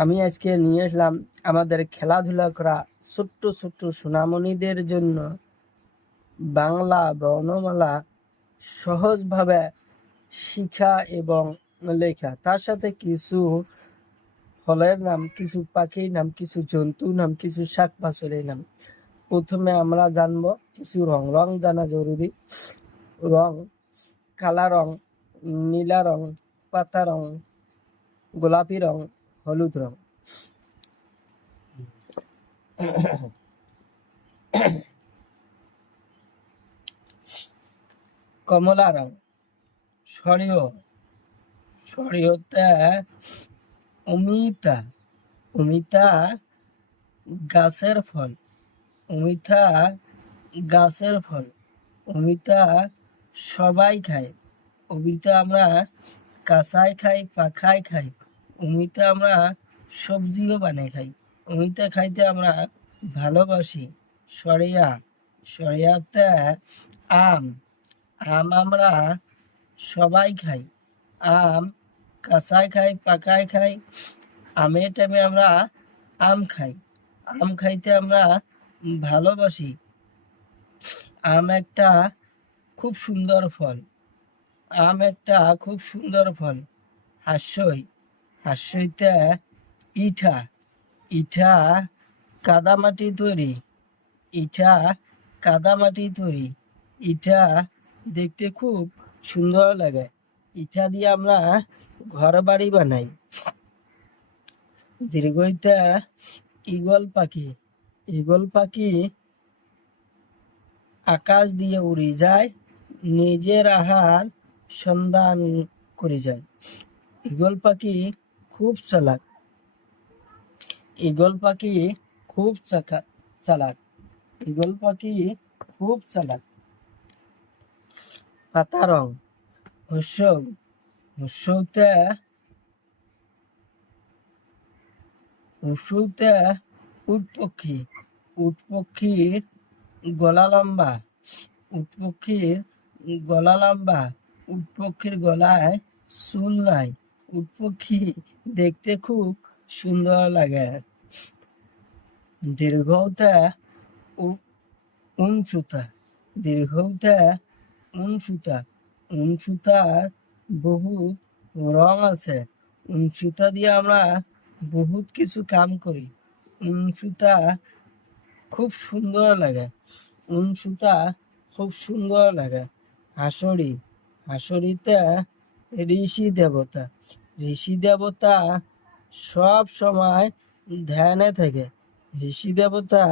আমি আজকে নিয়ে আসলাম আমাদের খেলাধুলা করা ছোট্ট ছোট্ট সোনামণিদের জন্য বাংলা বর্ণমালা সহজভাবে শিখা এবং লেখা, তার সাথে কিছু ফলের নাম, কিছু পাখির নাম, কিছু জন্তুর নাম, কিছু শাক পাচলির নাম। প্রথমে আমরা জানবো কিছু রং। রং জানা জরুরি। রং: কালা রং, নীলা রং, পাতা রং, গোলাপি রং, হলুদ রং। কমলা রং। সরিয়, সরিয়তে অমিতা, অমিতা গাছের ফল, অমিতা গাছের ফল। অমিতা সবাই খায়। অমিতা আমরা কাঁচাই খাই, পাখাই খাই। অমিতা আমরা সবজিও বানিয়ে খাই। অমিতা খাইতে আমরা ভালোবাসি। সরিয়া, সরিয়াতে আম, আম আমরা সবাই খাই। আম কাঁচাই খাই, পাকাই খাই। আমের টাইমে আমরা আম খাই। আম খাইতে আমরা ভালোবাসি। আম একটা খুব সুন্দর ফল। আম একটা খুব সুন্দর ফল। হাস্যই, হাস্যইতে ইটা, ইটা কাদামাটি তৈরি। ইটা কাদামাটি তৈরি। ইটা দেখতে খুব সুন্দর লাগে। ইটা দিয়ে আমরা ঘর বাড়ি বানাই। দীর্ঘইতে ঈগল পাখি, ঈগল পাখি আকাশ দিয়ে উড়ে যায়, নিজের আহার সন্ধান করে যায়। ঈগল পাখি খুব চালাক। ঈগল পাখি খুব চালাক। ঈগল পাখি খুব চালাক। পাতা রং: হুস্যক, হুস্যতে হুস্যতে উট পক্ষী, উট পক্ষীর গলা লম্বা, উট পক্ষীর গলা লম্বা। উট পক্ষীর গলায় চুল নাই। উট পক্ষী দেখতে খুব সুন্দর লাগে। দীর্ঘতে উনসুতা, দীর্ঘতে উনসুতা। উনসুতার বহুত রং আছে। উনসুতা দিয়ে আমরা বহুত কিছু কাম করি। উনসুতা খুব সুন্দর লাগে। উনসুতা খুব সুন্দর লাগে। হাঁসড়ি, হাঁসড়িতে ঋষি দেবতা, ঋষি দেবতা সব সময় ধ্যানে থাকে। ঋষি দেবতা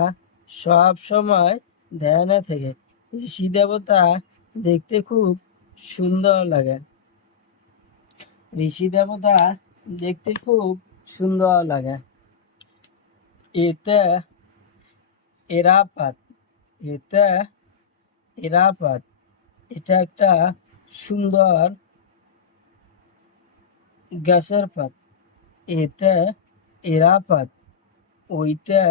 সব সময় ধ্যানে থাকে। ঋষি দেবতা দেখতে খুব সুন্দর লাগে। ঋষি দেবতা দেখতে খুব সুন্দর লাগে। এতে এরাপাত, এতে এরাপাত, এটা একটা সুন্দর গাছের পাত। এতে এরাপাত। ওইতে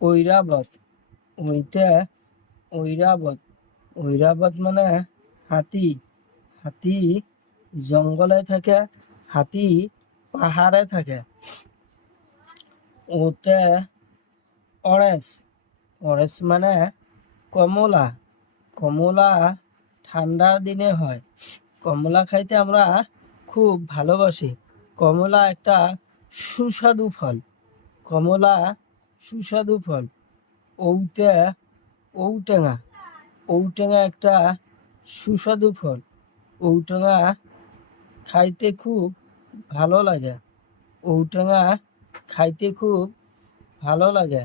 ঐরাবত, ওইতে ঐরাবত। ঐরাবত মানে হাতি। হাতি জঙ্গলে থাকে, হাতি পাহাড়ে থাকে। ওতে অরেঞ্জ, অরেঞ্জ মানে কমলা। কমলা ঠান্ডার দিনে হয়। কমলা খাইতে আমরা খুব ভালোবাসি। কমলা একটা সুস্বাদু ফল। কমলা সুস্বাদু ফল। ওতে ঔটেঙা, ঔটেঙা একটা সুস্বাদু ফল। ঔটেঙা খাইতে খুব ভালো লাগে। ঔটেঙা খাইতে খুব ভালো লাগে।